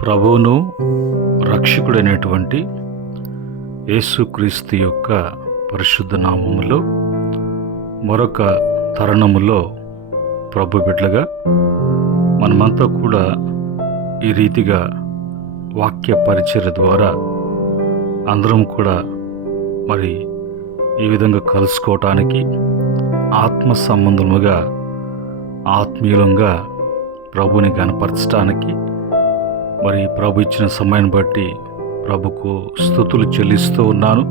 ప్రభువును రక్షకుడైనటువంటి యేసుక్రీస్తు యొక్క పరిశుద్ధ నామములో మరొక తరుణములో ప్రభు బిడ్డలుగా మనమంతా కూడా ఈ రీతిగా వాక్య పరిచర్య ద్వారా అందరం కూడా మరి ఈ విధంగా కలుసుకోవటానికి ఆత్మ సంబంధముగా ఆత్మీయులంగా ప్రభుని గణపరచటానికి మరి ప్రభు ఇచ్చిన సమయాన్ని బట్టి ప్రభుకు స్తుతులు చెల్లిస్తూ ఉన్నాను.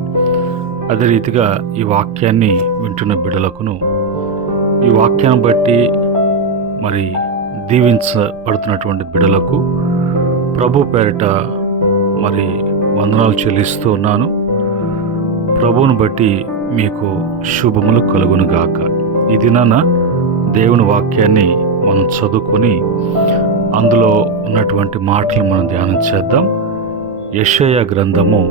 అదే రీతిగా ఈ వాక్యాన్ని వింటున్న బిడ్డలకును ఈ వాక్యాన్ని బట్టి మరి దీవించబడుతున్నటువంటి బిడ్డలకు ప్రభు పేరిట మరి వందనాలు చెల్లిస్తూ ఉన్నాను. ప్రభువును బట్టి మీకు శుభములు కలుగునుగాక. ఈ దినాన దేవుని వాక్యాన్ని మనం చదువుకొని అందులో ఉన్నటువంటి మాటలు మనం ధ్యానం చేద్దాం. యెషయా గ్రంథము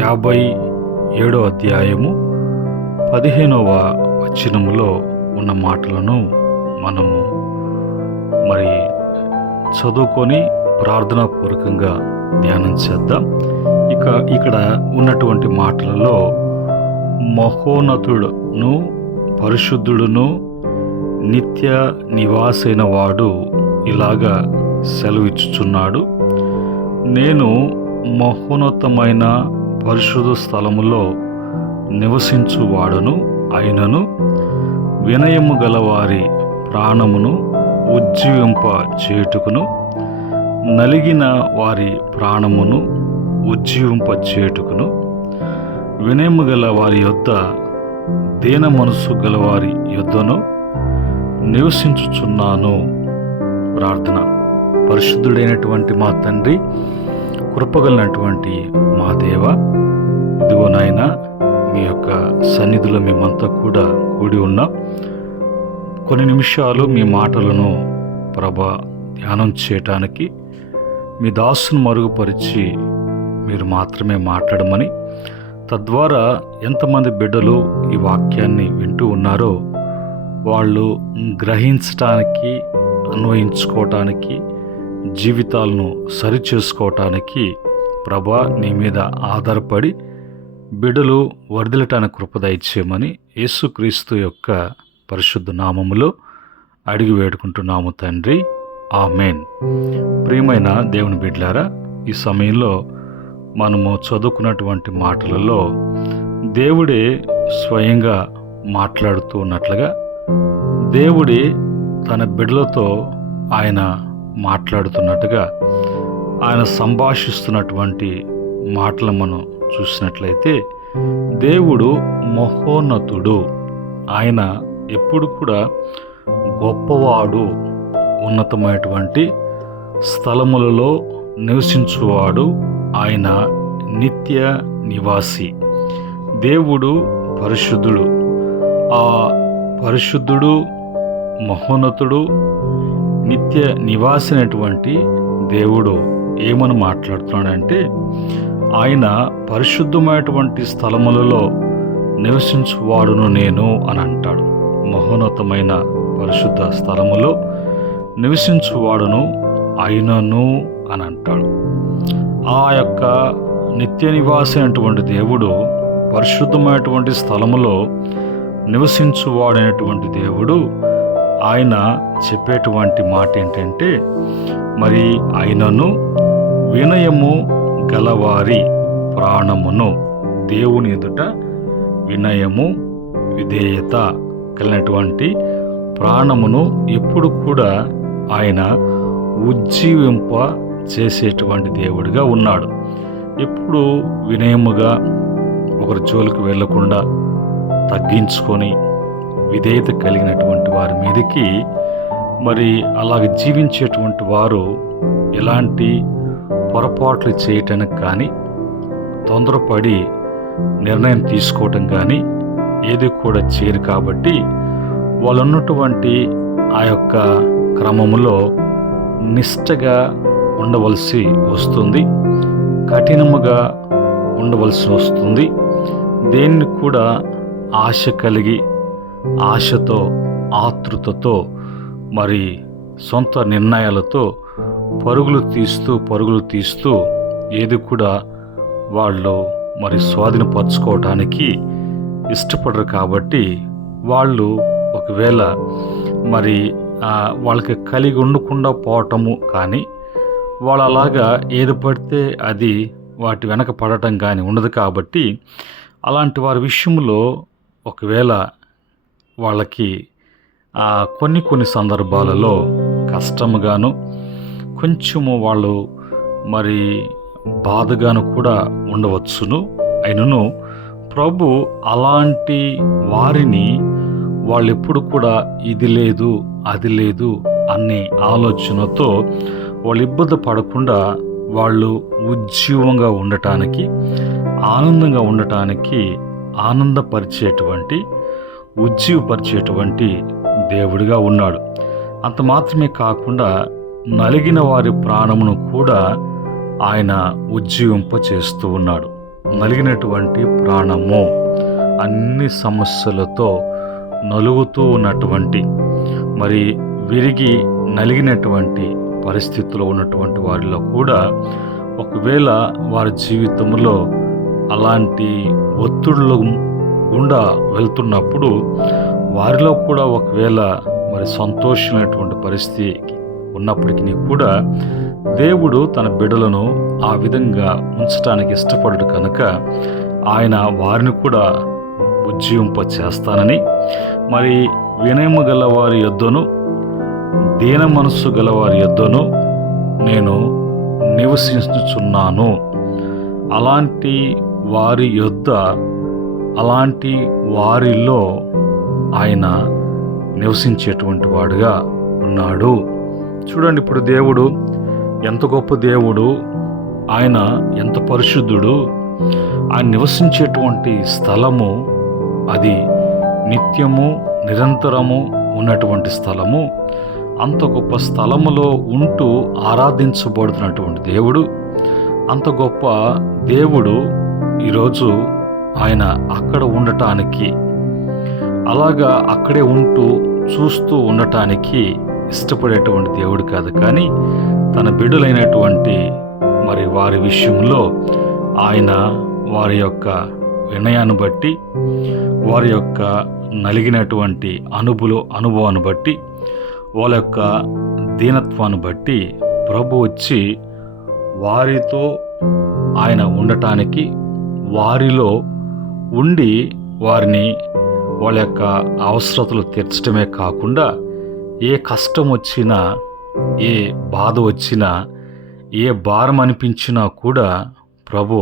57వ అధ్యాయము 15వ వచనములో ఉన్న మాటలను మనము మరి చదువుకొని ప్రార్థనాపూర్వకంగా ధ్యానం చేద్దాం. ఇక్కడ ఉన్నటువంటి మాటలలో మహోన్నతుడును పరిశుద్ధుడును నిత్య నివాసైన వాడు ఇలాగా సెలవిచ్చుచున్నాడు. నేను మహోన్నతమైన పరిశుద్ధ స్థలములో నివసించువాడను అయినను వినయము గలవారి ప్రాణమును ఉజ్జీవింప చేయుటకును నలిగిన వారి ప్రాణమును ఉజ్జీవింప చేయుటకును వినయము గల వారి యొద్ద దీన మనసు గలవారి యొద్దను నివసించుచున్నాను. ప్రార్థన. పరిశుద్ధుడైనటువంటి మా తండ్రి, కృపగలిగినటువంటి మా దేవ, ఇదిగో నాయన మీ యొక్క సన్నిధిలో మేమంతా కూడా కూడి ఉన్నాం. కొన్ని నిమిషాలు మీ మాటలను ప్రభా ధ్యానం చేయటానికి మీ దాసును మరుగుపరిచి మీరు మాత్రమే మాట్లాడమని, తద్వారా ఎంతమంది బిడ్డలు ఈ వాక్యాన్ని వింటూ ఉన్నారో వాళ్ళు గ్రహించటానికి, అన్వయించుకోవటానికి, జీవితాలను సరిచేసుకోవటానికి ప్రభా నీ మీద ఆధారపడి బిడ్డలు వర్ధిల్లటానికి కృప దయచేయమని యేసుక్రీస్తు యొక్క పరిశుద్ధ నామములో అడిగి వేడుకుంటున్నాము తండ్రి. ఆమేన్. ప్రియమైన దేవుని బిడ్డలారా, ఈ సమయంలో మనము చదువుకున్నటువంటి మాటలలో దేవుడే స్వయంగా మాట్లాడుతూ ఉన్నట్లుగా దేవుడే తన బిడ్డలతో ఆయన మాట్లాడుతున్నట్టుగా ఆయన సంభాషిస్తున్నటువంటి మాటలు మనం చూసినట్లయితే దేవుడు మహోన్నతుడు, ఆయన ఎప్పుడు కూడా గొప్పవాడు, ఉన్నతమైనటువంటి స్థలములలో నివసించువాడు, ఆయన నిత్య నివాసి. దేవుడు పరిశుద్ధుడు. ఆ పరిశుద్ధుడు, మహోన్నతుడు, నిత్య నివాసి అయినటువంటి దేవుడు ఏమని మాట్లాడుతున్నాడంటే ఆయన పరిశుద్ధమైనటువంటి స్థలములలో నివసించువాడును నేను అని అంటాడు. మహోన్నతమైన పరిశుద్ధ స్థలములో నివసించువాడును అయినను అని అంటాడు. ఆ యొక్క నిత్య నివాసి అయినటువంటి దేవుడు పరిశుద్ధమైనటువంటి స్థలములో నివసించువాడైనటువంటి దేవుడు ఆయన చెప్పేటువంటి మాట ఏంటంటే మరి ఆయనను వినయము గలవారి ప్రాణమును, దేవుని ఎదుట వినయము విధేయత కలిగినటువంటి ప్రాణమును ఎప్పుడు కూడా ఆయన ఉజ్జీవింప చేసేటువంటి దేవుడిగా ఉన్నాడు. ఎప్పుడు వినయముగా ఒకరి జోలికి వెళ్లకుండా తగ్గించుకొని విధేయత కలిగినటువంటి వారి మీదకి మరి అలాగ జీవించేటువంటి వారు ఎలాంటి పొరపాట్లు చేయటానికి కానీ, తొందరపడి నిర్ణయం తీసుకోవటం కానీ ఏది కూడా చేయరు. కాబట్టి వాళ్ళు ఉన్నటువంటి ఆ యొక్క క్రమములో నిష్టగా ఉండవలసి వస్తుంది, కఠినముగా ఉండవలసి వస్తుంది. దేన్ని కూడా ఆశ కలిగి, ఆశతో, ఆతృతతో, మరి సొంత నిర్ణయాలతో పరుగులు తీస్తూ ఏది కూడా వాళ్ళు మరి స్వాధీనపరచుకోవటానికి ఇష్టపడరు. కాబట్టి వాళ్ళు ఒకవేళ మరి వాళ్ళకి కలిగి ఉండకుండా పోవటము కానీ, వాళ్ళు అలాగా ఏది పడితే అది వాటి వెనక పడటం కానీ ఉండదు. కాబట్టి అలాంటి వారి విషయంలో ఒకవేళ వాళ్ళకి కొన్ని సందర్భాలలో కష్టముగాను, కొంచెము వాళ్ళు మరి బాధగాను కూడా ఉండవచ్చును. అయినను ప్రభు అలాంటి వారిని వాళ్ళెప్పుడు కూడా ఇది లేదు అది లేదు అనే ఆలోచనతో వాళ్ళు ఇబ్బంది పడకుండా వాళ్ళు ఉజ్జీవంగా ఉండటానికి, ఆనందంగా ఉండటానికి ఉజ్జీవపరిచేటువంటి దేవుడిగా ఉన్నాడు. అంత మాత్రమే కాకుండా నలిగిన వారి ప్రాణమును కూడా ఆయన ఉజ్జీవింపచేస్తూ ఉన్నాడు. నలిగినటువంటి ప్రాణము, అన్ని సమస్యలతో నలుగుతూ ఉన్నటువంటి, మరి విరిగి నలిగినటువంటి పరిస్థితిలో ఉన్నటువంటి వారిలో కూడా ఒకవేళ వారి జీవితంలో అలాంటి ఒత్తిడుల గుండా వెళ్తున్నప్పుడు వారిలో కూడా ఒకవేళ మరి సంతోషమైనటువంటి పరిస్థితి ఉన్నప్పటికీ కూడా దేవుడు తన బిడ్డలను ఆ విధంగా ఉంచడానికి ఇష్టపడడు కనుక ఆయన వారిని కూడా ఉజ్జీవింప చేస్తానని, మరి వినయము గల వారి యొద్దను దీన మనస్సు గల వారి యొద్దను నేను నివసించుచున్నాను. అలాంటి వారి యొద్ద, అలాంటి వారిలో ఆయన నివసించేటువంటి వాడుగా ఉన్నాడు. చూడండి, ఇప్పుడు దేవుడు ఎంత గొప్ప దేవుడు, ఆయన ఎంత పరిశుద్ధుడు. ఆయన నివసించేటువంటి స్థలము అది నిత్యము నిరంతరము ఉన్నటువంటి స్థలము. అంత గొప్ప స్థలములో ఉంటూ ఆరాధించబడుతున్నటువంటి దేవుడు, అంత గొప్ప దేవుడు ఈరోజు ఆయన అక్కడ ఉండటానికి, అలాగా అక్కడే ఉంటూ చూస్తూ ఉండటానికి ఇష్టపడేటువంటి దేవుడు కాదు. కానీ తన బిడ్డలైనటువంటి మరి వారి విషయంలో ఆయన వారి యొక్క వినయాన్ని బట్టి, వారి యొక్క నలిగినటువంటి అనుభవాన్ని బట్టి, వాళ్ళ యొక్క దీనత్వాన్ని బట్టి ప్రభు వచ్చి వారితో ఆయన ఉండటానికి, వారిలో ఉండి వారిని వాళ్ళ యొక్క అవసరతలు తీర్చడమే కాకుండా, ఏ కష్టం వచ్చినా, ఏ బాధ వచ్చినా, ఏ భారం అనిపించినా కూడా ప్రభు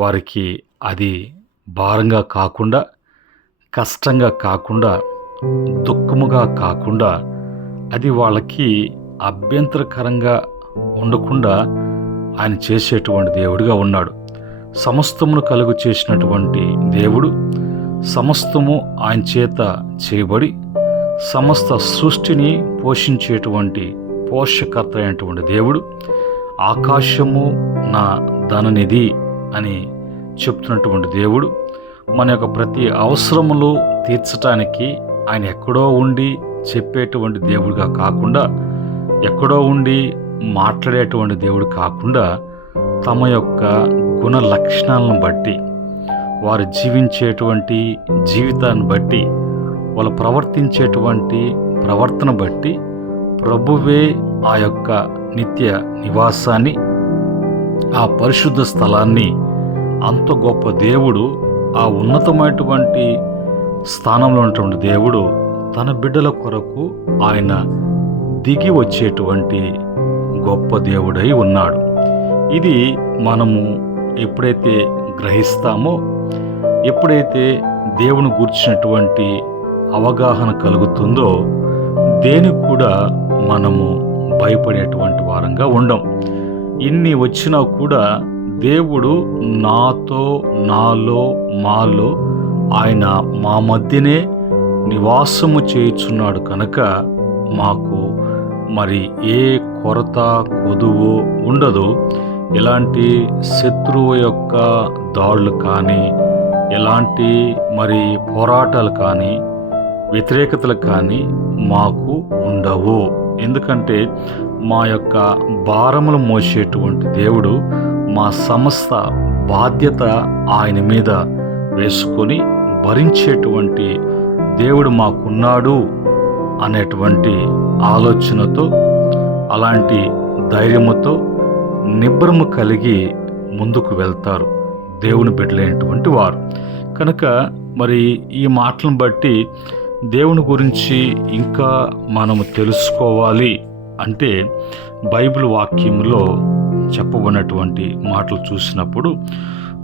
వారికి అది భారంగా కాకుండా, కష్టంగా కాకుండా, దుఃఖముగా కాకుండా, అది వాళ్ళకి అభ్యంతరకరంగా ఉండకుండా ఆయన చేసేటువంటి దేవుడిగా ఉన్నాడు. సమస్తమును కలుగు చేసినటువంటి దేవుడు, సమస్తము ఆయన చేత చేయబడి సమస్త సృష్టిని పోషించేటువంటి పోషకర్త అయినటువంటి దేవుడు. ఆకాశము నా ధననిధి అని చెప్తున్నటువంటి దేవుడు, మన యొక్క ప్రతి అవసరములు తీర్చడానికి ఆయన ఎక్కడో ఉండి చెప్పేటువంటి దేవుడిగా కాకుండా, ఎక్కడో ఉండి మాట్లాడేటువంటి దేవుడు కాకుండా, తమ యొక్క గుణ లక్షణాలను బట్టి, వారు జీవించేటువంటి జీవితాన్ని బట్టి, వాళ్ళు ప్రవర్తించేటువంటి ప్రవర్తన బట్టి ప్రభువే ఆ యొక్క నిత్య నివాసాన్ని, ఆ పరిశుద్ధ స్థలాన్ని, అంత గొప్ప దేవుడు, ఆ ఉన్నతమైనటువంటి స్థానంలో ఉన్నటువంటి దేవుడు తన బిడ్డల కొరకు ఆయన దిగి వచ్చేటువంటి గొప్ప దేవుడై ఉన్నాడు. ఇది మనము ఎప్పుడైతే గ్రహిస్తామో, ఎప్పుడైతే దేవుని గూర్చినటువంటి అవగాహన కలుగుతుందో, దేనికి కూడా మనము భయపడేటువంటి వారంగా ఉండం. ఇన్ని వచ్చినా కూడా దేవుడు నాతో, నాలో, మాలో ఆయన మా మధ్యనే నివాసము చేయుచున్నాడు కనుక మాకు మరి ఏ కొరత, కొదువు ఉండదు. ఎలాంటి శత్రువు యొక్క దాడులు కానీ, ఎలాంటి మరి పోరాటాలు కానీ, వ్యతిరేకతలు కానీ మాకు ఉండవు. ఎందుకంటే మా యొక్క భారములు మోసేటువంటి దేవుడు, మా సమస్త బాధ్యత ఆయన మీద వేసుకొని భరించేటువంటి దేవుడు మాకున్నాడు అనేటువంటి ఆలోచనతో, అలాంటి ధైర్యముతో, నిబ్బరము కలిగి ముందుకు వెళ్తారు దేవుని బిడ్డలైనటువంటి వారు. కనుక మరి ఈ మాటలను బట్టి దేవుని గురించి ఇంకా మనము తెలుసుకోవాలి అంటే బైబిల్ వాక్యంలో చెప్పబడినటువంటి మాటలు చూసినప్పుడు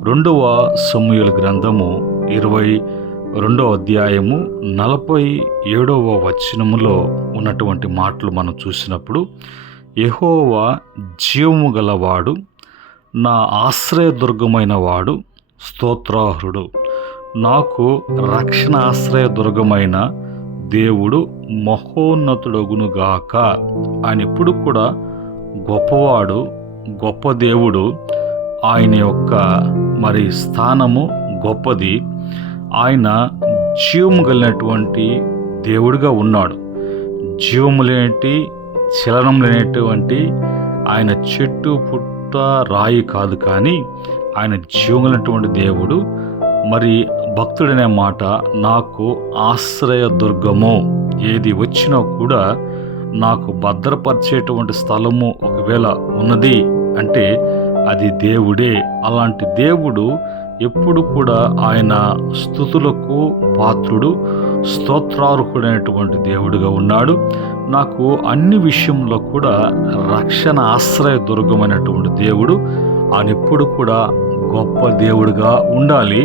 2వ సమూయేలు గ్రంథము 22వ అధ్యాయము 47వ వచనములో ఉన్నటువంటి మాటలు మనం చూసినప్పుడు, యెహోవా జీవము గలవాడు, నా ఆశ్రయదుర్గమైన వాడు, స్తోత్రార్హుడు, నాకు రక్షణ ఆశ్రయదుర్గమైన దేవుడు మహోన్నతుడగునుగాక. ఆయన ఎప్పుడు కూడా గొప్పవాడు, గొప్ప దేవుడు. ఆయన యొక్క మరి స్థానము గొప్పది. ఆయన జీవము కలిగినటువంటి దేవుడిగా ఉన్నాడు. జీవము లేనటి, చలనం లేనటువంటి ఆయన చెట్టు పుట్ట రాయి కాదు, కానీ ఆయన జీవమైనటువంటి దేవుడు. మరి భక్తుడనే మాట, నాకు ఆశ్రయదుర్గము, ఏది వచ్చినా కూడా నాకు భద్రపరిచేటువంటి స్థలము ఒకవేళ ఉన్నది అంటే అది దేవుడే. అలాంటి దేవుడు ఎప్పుడు కూడా ఆయన స్తుతులకు పాత్రుడు, స్తోత్రార్హుడైనటువంటి దేవుడుగా ఉన్నాడు. నాకు అన్ని విషయంలో కూడా రక్షణ ఆశ్రయ దుర్గమైనటువంటి దేవుడు. ఆయన ఎప్పుడు కూడా గొప్ప దేవుడుగా ఉండాలి.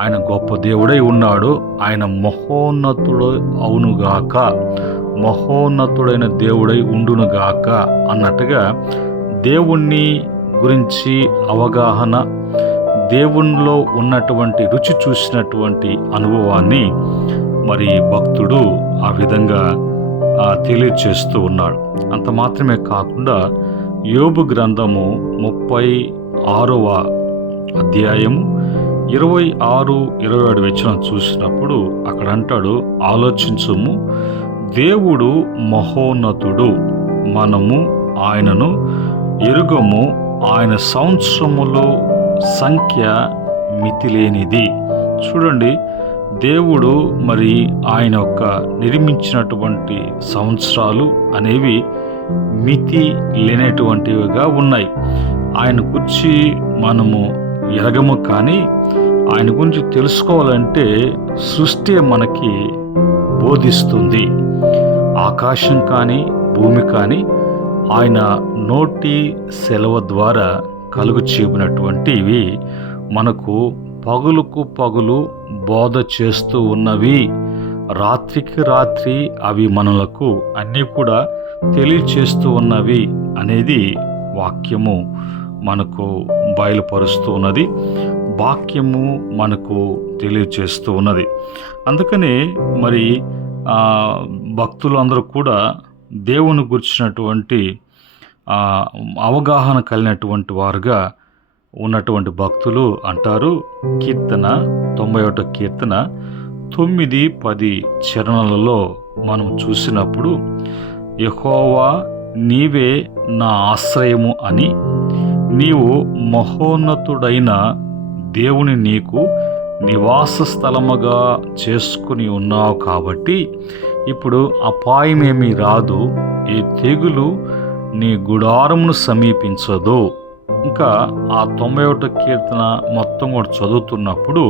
ఆయన గొప్ప దేవుడై ఉన్నాడు. ఆయన మహోన్నతుడు అవునుగాక, మహోన్నతుడైన దేవుడై ఉండునుగాక అన్నట్టుగా దేవుణ్ణి గురించి అవగాహన, దేవునిలో ఉన్నటువంటి రుచి చూసినటువంటి అనుభవాన్ని మరి భక్తుడు ఆ విధంగా తెలియచేస్తూ ఉన్నాడు. అంత మాత్రమే కాకుండా యోబు గ్రంథము 36వ అధ్యాయము 26-27 వచనం చూసినప్పుడు అక్కడ అంటాడు, ఆలోచించుము, దేవుడు మహోన్నతుడు, మనము ఆయనను ఎరుగము, ఆయన సంవత్సరములో సంఖ్య మితిలేనిది. చూడండి, దేవుడు మరి ఆయన యొక్క నిర్మించినటువంటి సంవత్సరాలు అనేవి మితి లేనటువంటివిగా ఉన్నాయి. ఆయన గురించి మనము ఎరగము, కానీ ఆయన గురించి తెలుసుకోవాలంటే సృష్టి మనకి బోధిస్తుంది. ఆకాశం కానీ భూమి కానీ ఆయన నోటి సెలవు ద్వారా కలుగు చేయబడినటువంటివి మనకు పగులుకు పగులు బోధ చేస్తూ ఉన్నవి. రాత్రికి రాత్రి అవి మనలకు అన్నీ కూడా తెలియచేస్తూ ఉన్నవి అనేది వాక్యము మనకు బయలుపరుస్తూ ఉన్నది. వాక్యము మనకు తెలియచేస్తూ ఉన్నది. అందుకనే మరి భక్తులు అందరూ కూడా దేవుని గురించినటువంటి అవగాహన కలిగినటువంటి వారుగా ఉన్నటువంటి భక్తులు అంటారు. కీర్తన 91 కీర్తన 9-10 చరణాలలో మనం చూసినప్పుడు, యెహోవా నీవే నా ఆశ్రయము అని, నీవు మహోన్నతుడైన దేవుని నీకు నివాస స్థలముగా చేసుకుని ఉన్నావు కాబట్టి ఇప్పుడు అపాయమేమీ రాదు, ఏ తెగులు నీ గుడారమును సమీపించదు. ఇంకా ఆ 91 కీర్తన మొత్తం కూడా చదువుతున్నప్పుడు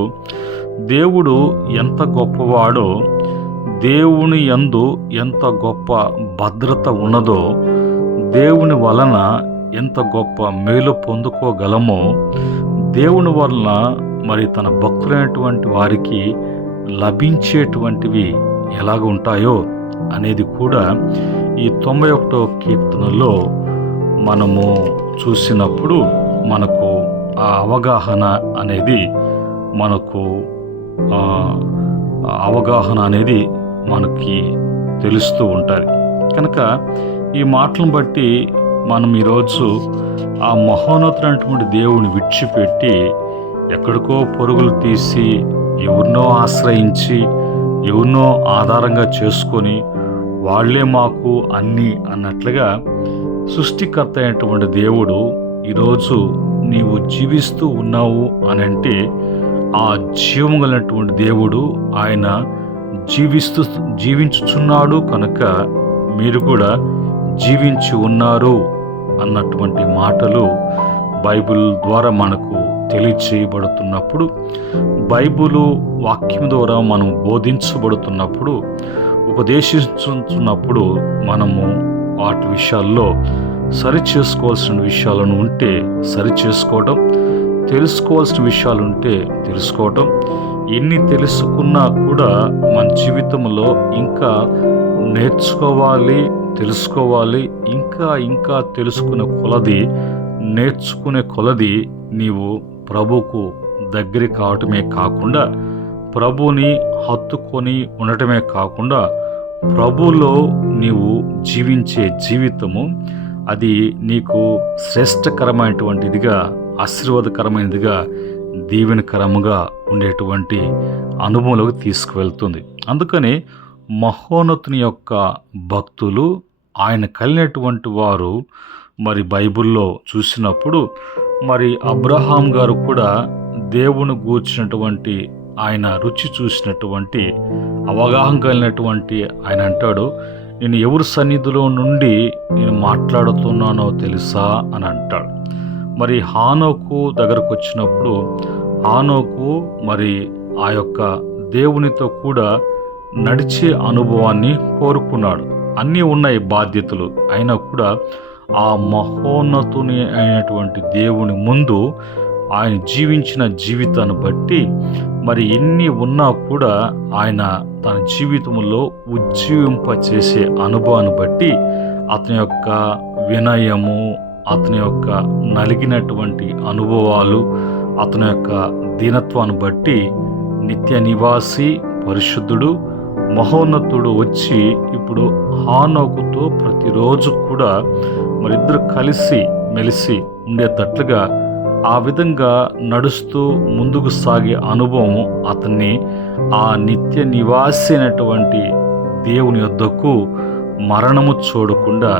దేవుడు ఎంత గొప్పవాడో, దేవుని యందు ఎంత గొప్ప భద్రత ఉన్నదో, దేవుని వలన ఎంత గొప్ప మేలు పొందుకోగలమో, దేవుని వలన మరి తన భక్తులైనటువంటి వారికి లభించేటువంటివి ఎలాగ ఉంటాయో అనేది కూడా ఈ 91వ కీర్తనలో మనము చూసినప్పుడు మనకు ఆ అవగాహన అనేది మనకి తెలుస్తూ ఉంటుంది. కనుక ఈ మాటలను బట్టి మనం ఈరోజు ఆ మహోన్నతుడైనటువంటి దేవుని విడిచిపెట్టి ఎక్కడికో పరుగులు తీసి ఎవరినో ఆశ్రయించి ఎవరినో ఆధారంగా చేసుకొని వాళ్ళే మాకు అన్నీ అన్నట్లుగా సృష్టికర్త అయినటువంటి దేవుడు ఈరోజు నీవు జీవిస్తూ ఉన్నావు అని అంటే ఆ జీవము కలిగినటువంటి దేవుడు ఆయన జీవించుచున్నాడు కనుక మీరు కూడా జీవించి ఉన్నారు అన్నటువంటి మాటలు బైబిల్ ద్వారా మనకు తెలియచేయబడుతున్నప్పుడు, బైబిలు వాక్యం ద్వారా మనం బోధించబడుతున్నప్పుడు, ఉపదేశించుతున్నప్పుడు మనము వాటి విషయాల్లో సరి చేసుకోవాల్సిన విషయాలను ఉంటే సరి చేసుకోవటం, తెలుసుకోవాల్సిన విషయాలు ఉంటే తెలుసుకోవటం, ఎన్ని తెలుసుకున్నా కూడా మన జీవితంలో ఇంకా నేర్చుకోవాలి, తెలుసుకోవాలి, ఇంకా తెలుసుకునే కొలది, నేర్చుకునే కొలది నీవు ప్రభువుకు దగ్గర కావటమే కాకుండా, ప్రభువుని హత్తుకొని ఉండటమే కాకుండా, ప్రభువులో నీవు జీవించే జీవితము అది నీకు శ్రేష్టకరమైనటువంటిదిగా, ఆశీర్వాదకరమైనదిగా, దీవెనకరముగా ఉండేటువంటి అనుభవంలోకి తీసుకువెళ్తుంది. అందుకని మహోన్నతుని యొక్క భక్తులు, ఆయన కలిగినటువంటి వారు మరి బైబిల్లో చూసినప్పుడు, మరి అబ్రహాం గారు కూడా దేవుని గూర్చినటువంటి ఆయన రుచి చూసినటువంటి అవగాహన కలిగినటువంటి ఆయన అంటాడు, నేను ఎవరి సన్నిధిలో నుండి నేను మాట్లాడుతున్నానో తెలుసా అని అంటాడు. మరి హానోకు దగ్గరకు వచ్చినప్పుడు హానోకు మరి ఆ యొక్క దేవునితో కూడా నడిచే అనుభవాన్ని కోరుకున్నాడు. అన్నీ ఉన్నాయి బాధ్యతలు, అయినా కూడా ఆ మహోన్నతుని అయినటువంటి దేవుని ముందు ఆయన జీవించిన జీవితాన్ని బట్టి మరి ఎన్ని ఉన్నా కూడా ఆయన తన జీవితంలో ఉజ్జీవింపచేసే అనుభవాన్ని బట్టి అతని యొక్క వినయము, అతని యొక్క నలిగినటువంటి అనుభవాలు, అతని యొక్క దీనత్వాన్ని బట్టి నిత్య నివాసి పరిశుద్ధుడు మహోన్నతుడు వచ్చి ఇప్పుడు హానోకుతో ప్రతిరోజు కూడా మరిద్దరు కలిసి మెలిసి ఉండేటట్లుగా ఆ విధంగా నడుస్తూ ముందుకు సాగే అనుభవం అతన్ని ఆ నిత్య నివాసి అయినటువంటి దేవుని యొద్దకు మరణము చూడకుండా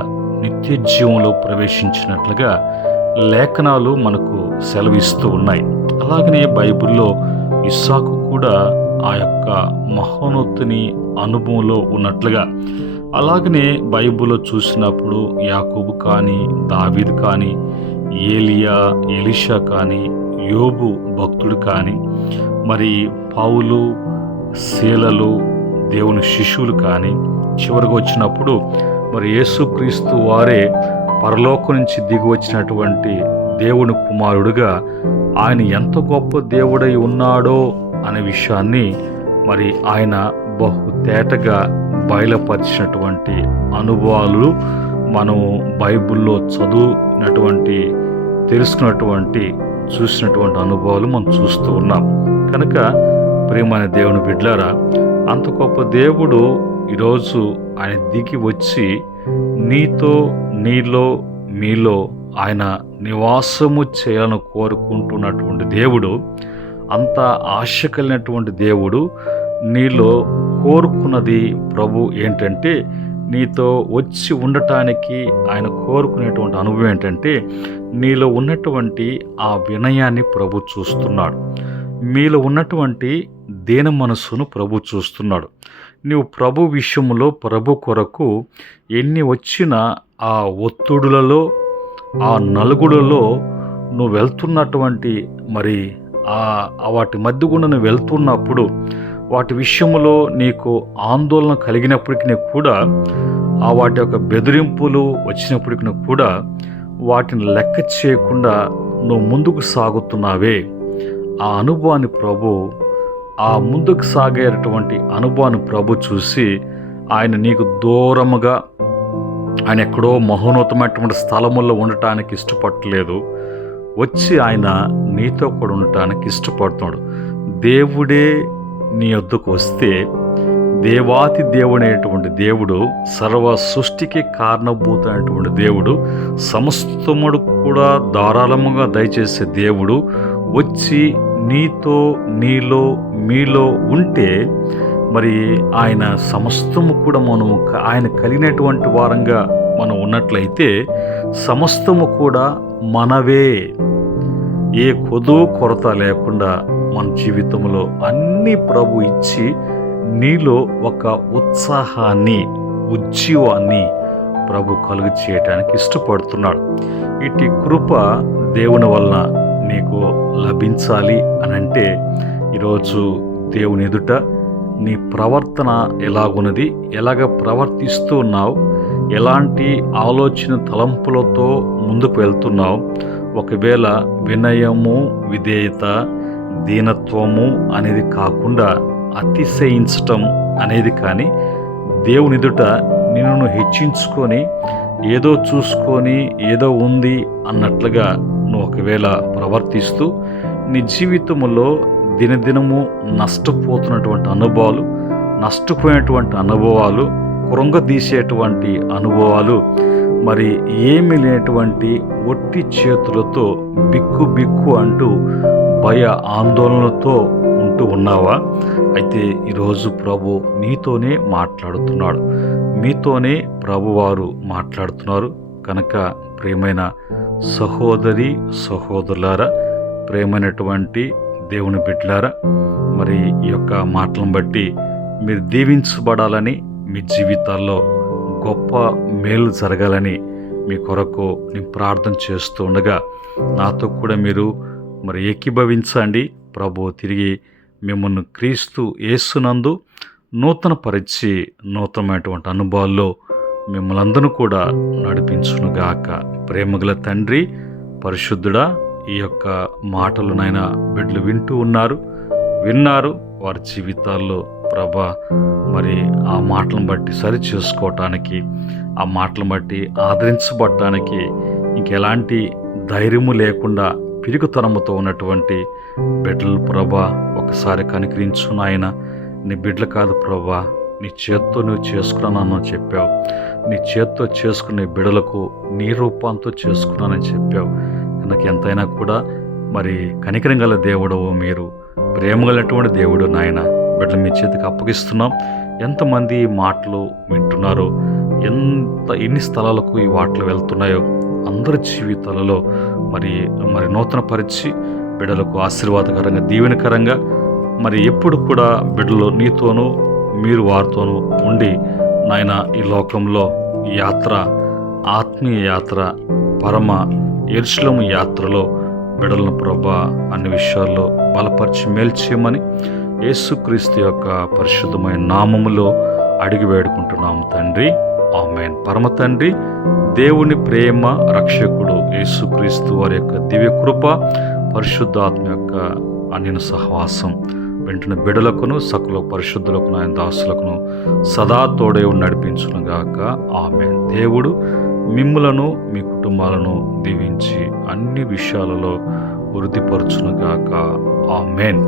నిత్య జీవంలో ప్రవేశించినట్లుగా లేఖనాలు మనకు సెలవిస్తూ ఉన్నాయి. అలాగనే బైబిల్లో ఇస్సాకు కూడా ఆ యొక్క మహోన్నతుని అనుభవంలో ఉన్నట్లుగా, అలాగనే బైబిల్లో చూసినప్పుడు యాకోబు కానీ, దావీదు కానీ, ఏలియా, ఎలీషా కానీ, యోబు భక్తుడు కానీ, మరి పౌలు, శీలలు దేవుని శిష్యులు కానీ, చివరికి వచ్చినప్పుడు మరి యేసుక్రీస్తు వారే పరలోకం నుంచి దిగి వచ్చినటువంటి దేవుని కుమారుడుగా ఆయన ఎంత గొప్ప దేవుడై ఉన్నాడో అనే విషయాన్ని మరి ఆయన బహు తేటగా బయలుపరిచినటువంటి అనుభవాలు మనము బైబిల్లో చదువునటువంటి, తెలుసుకున్నటువంటి, చూసినటువంటి అనుభవాలు మనం చూస్తూ ఉన్నాం. కనుక ప్రియమైన దేవుని బిడ్డలారా, అంత గొప్ప దేవుడు ఈరోజు ఆయన దిగి వచ్చి నీతో, నీలో, మీలో ఆయన నివాసము చేయాలని కోరుకుంటున్నటువంటి దేవుడు, అంత ఆశ కలిగినటువంటి దేవుడు నీలో కోరుకున్నది ప్రభు ఏంటంటే, నీతో వచ్చి ఉండటానికి ఆయన కోరుకునేటువంటి అనుభవం ఏంటంటే, నీలో ఉన్నటువంటి ఆ వినయాన్ని ప్రభు చూస్తున్నాడు. మీలో ఉన్నటువంటి దీన మనస్సును ప్రభు చూస్తున్నాడు. నీవు ప్రభు విషయంలో, ప్రభు కొరకు ఎన్ని వచ్చినా ఆ ఒత్తిడులలో, ఆ నలుగులలో నువ్వు వెళ్తున్నటువంటి మరి వాటి మధ్య గుండా నువ్వు వెళ్తున్నప్పుడు, వాటి విషయంలో నీకు ఆందోళన కలిగినప్పటికీ కూడా, వాటి యొక్క బెదిరింపులు వచ్చినప్పటికీ కూడా వాటిని లెక్క చేయకుండా నువ్వు ముందుకు సాగుతున్నావే, ఆ అనుభవాన్ని ప్రభు, ఆ ముందుకు సాగేటటువంటి అనుభవాన్ని ప్రభు చూసి ఆయన నీకు దూరముగా, ఆయన ఎక్కడో మహోన్నతమైనటువంటి స్థలముల్లో ఉండటానికి ఇష్టపడలేదు, వచ్చి ఆయన నీతో కూడా ఉండటానికి ఇష్టపడుతున్నాడు. దేవుడే నీ వద్దకు వస్తే, దేవాతి దేవుడైనటువంటి దేవుడు, సర్వ సృష్టికి కారణభూతమైనటువంటి దేవుడు, సమస్తముడు కూడా ధారాళముగా దయచేసే దేవుడు వచ్చి నీతో, నీలో, మీలో ఉంటే మరి ఆయన సమస్తము కూడా మనము ఆయన కలిగినటువంటి వారంగా మనం ఉన్నట్లయితే సమస్తము కూడా మనవే. ఏ కొదువు కొరత లేకుండా మన జీవితంలో అన్ని ప్రభు ఇచ్చి నీలో ఒక ఉత్సాహాన్ని, ఉజ్జీవాన్ని ప్రభు కలుగు చేయటానికి ఇష్టపడుతున్నాడు. ఇటు కృప దేవుని వలన నీకు లభించాలి అనంటే ఈరోజు దేవుని ఎదుట నీ ప్రవర్తన ఎలాగున్నది, ఎలాగ ప్రవర్తిస్తూ ఉన్నావు, ఎలాంటి ఆలోచన తలంపులతో ముందుకు వెళ్తున్నావు. ఒకవేళ వినయము, విధేయత, దీనత్వము అనేది కాకుండా అతిశయించటం అనేది కానీ దేవుని ఎదుట నిన్ను హెచ్చించుకొని ఏదో చూసుకొని ఏదో ఉంది అన్నట్లుగా నువ్వు ఒకవేళ ప్రవర్తిస్తూ నీ జీవితంలో దినదినము నష్టపోతున్నటువంటి అనుభవాలు, నష్టపోయినటువంటి అనుభవాలు, కృంగదీసేటువంటి అనుభవాలు, మరి ఏమీ లేనటువంటి ఒట్టి చేతులతో బిక్కు బిక్కు అంటూ భయ ఆందోళనలతో ఉంటూ ఉన్నావా? అయితే ఈరోజు ప్రభు నీతోనే మాట్లాడుతున్నాడు, మీతోనే ప్రభువారు మాట్లాడుతున్నారు. కనుక ప్రియమైన సహోదరి సహోదరులారా, ప్రియమైనటువంటి దేవుని బిడ్డలారా, మరి ఈ యొక్క మాటలను బట్టి మీరు దీవించబడాలని, మీ జీవితాల్లో గొప్ప మేలు జరగాలని మీ కొరకు నేను ప్రార్థన చేస్తూ ఉండగా నాతో కూడా మీరు మరి ఏకీభవించండి. ప్రభు తిరిగి మిమ్మల్ని క్రీస్తు యేసునందు నూతనపరిచి నూతనమైనటువంటి అనుభవాల్లో మిమ్మల్ని అందరూ కూడా నడిపించునుగాక. ప్రేమగల తండ్రి, పరిశుద్ధుడా, ఈ యొక్క మాటలు నాయన బిడ్డలు విన్నారు వారి జీవితాల్లో ప్రభా మరి ఆ మాటలను బట్టి సరి చేసుకోవటానికి, ఆ మాటలను బట్టి ఆదరించబడటానికి ఇంకెలాంటి ధైర్యము లేకుండా పిరుగుతనముతో ఉన్నటువంటి బిడ్డలు ప్రభా ఒకసారి కనికరించు నాయన. నీ బిడ్డలు కాదు ప్రభా, నీ చేత్తో నువ్వు చేసుకున్నానని చెప్పావు. నీ చేత్తో చేసుకునే బిడ్డలకు నీ రూపంతో చేసుకున్నానని చెప్పావు. నాకు ఎంతైనా కూడా మరి కనికరం గల దేవుడవు, మీరు ప్రేమ గలటువంటి దేవుడు నాయన. బిడ్డలు మీ చేతికి అప్పగిస్తున్నాం. ఎంతమంది ఈ మాటలు వింటున్నారో, ఎన్ని స్థలాలకు ఈ మాటలు వెళ్తున్నాయో అందరి జీవితాలలో మరి నూతన పరిచి బిడ్డలకు ఆశీర్వాదకరంగా, దీవెనకరంగా మరి ఎప్పుడు కూడా బిడ్డలు నీతోనూ మీరు వారితోనూ ఉండి నాయన ఈ లోకంలో ఈ యాత్ర, ఆత్మీయ యాత్ర, పరమ యెరూషలేము యాత్రలో బిడ్డలను ప్రభా అన్ని విషయాల్లో బలపరిచి మేల్చేయమని యేసుక్రీస్తు యొక్క పరిశుద్ధమైన నామములో అడిగి వేడుకుంటున్నాము తండ్రి. ఆమేన్. పరమ తండ్రి దేవుని ప్రేమ, రక్షకుడు యేసుక్రీస్తు వారి యొక్క దివ్య కృప, పరిశుద్ధాత్మ యొక్క అన్య సహవాసం వెంటనే బిడ్డలకును సకల పరిశుద్ధులకు ఆయన దాసులకును సదా తోడే నడిపించునుగాక. ఆమేన్. దేవుడు మిమ్ములను మీ కుటుంబాలను దీవించి అన్ని విషయాలలో వృద్ధిపరచునుగాక. ఆమేన్.